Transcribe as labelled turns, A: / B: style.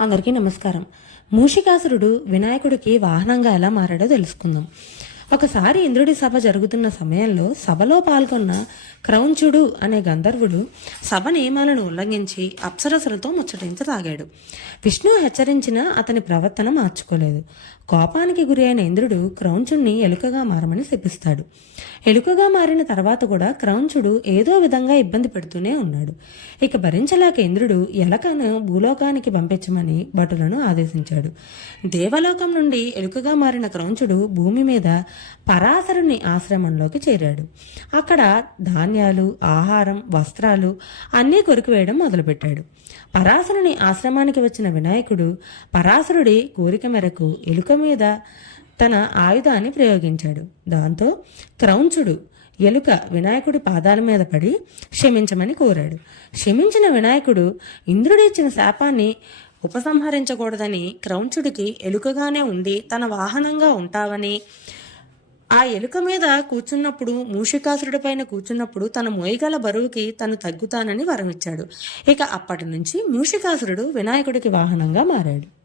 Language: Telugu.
A: అందరికీ నమస్కారం. మూషికాసురుడు వినాయకుడికి వాహనంగా ఎలా మారాడో తెలుసుకుందాం. ఒకసారి ఇంద్రుడి సభ జరుగుతున్న సమయంలో సభలో పాల్గొన్న క్రౌంచుడు అనే గంధర్వుడు సభ నియమాలను ఉల్లంఘించి అప్సరసులతో ముచ్చటించసాగాడు. విష్ణు హెచ్చరించిన అతని ప్రవర్తన మార్చుకోలేదు. కోపానికి గురి అయిన ఇంద్రుడు క్రౌంచుణ్ణి ఎలుకగా మారమని శపిస్తాడు. ఎలుకగా మారిన తర్వాత కూడా క్రౌంచుడు ఏదో విధంగా ఇబ్బంది పెడుతూనే ఉన్నాడు. ఇక భరించలేక ఇంద్రుడు ఎలకను భూలోకానికి పంపించమని భటులను ఆదేశించాడు. దేవలోకం నుండి ఎలుకగా మారిన క్రౌంచుడు భూమి మీద పరాశరుని ఆశ్రమంలోకి చేరాడు. అక్కడ ధాన్యాలు ఆహారం వస్త్రాలు అన్నీ కొరికివేయడం మొదలుపెట్టాడు. పరాశరుని ఆశ్రమానికి వచ్చిన వినాయకుడు పరాశరుడి కోరిక మేరకు ఎలుక మీద తన ఆయుధాన్ని ప్రయోగించాడు. దాంతో క్రౌంచుడు ఎలుక వినాయకుడి పాదాల మీద పడి క్షమించమని కోరాడు. క్షమించిన వినాయకుడు ఇంద్రుడిచ్చిన శాపాన్ని ఉపసంహరించకూడదని క్రౌంచుడికి ఎలుకగానే ఉండి తన వాహనంగా ఉంటావని ఆ ఎలుక మీద కూర్చున్నప్పుడు మూషికాసురుడి పైన కూర్చున్నప్పుడు తన మోయగల బరువుకి తను తగ్గుతానని వరమిచ్చాడు. ఇక అప్పటి నుంచి మూషికాసురుడు వినాయకుడికి వాహనంగా మారాడు.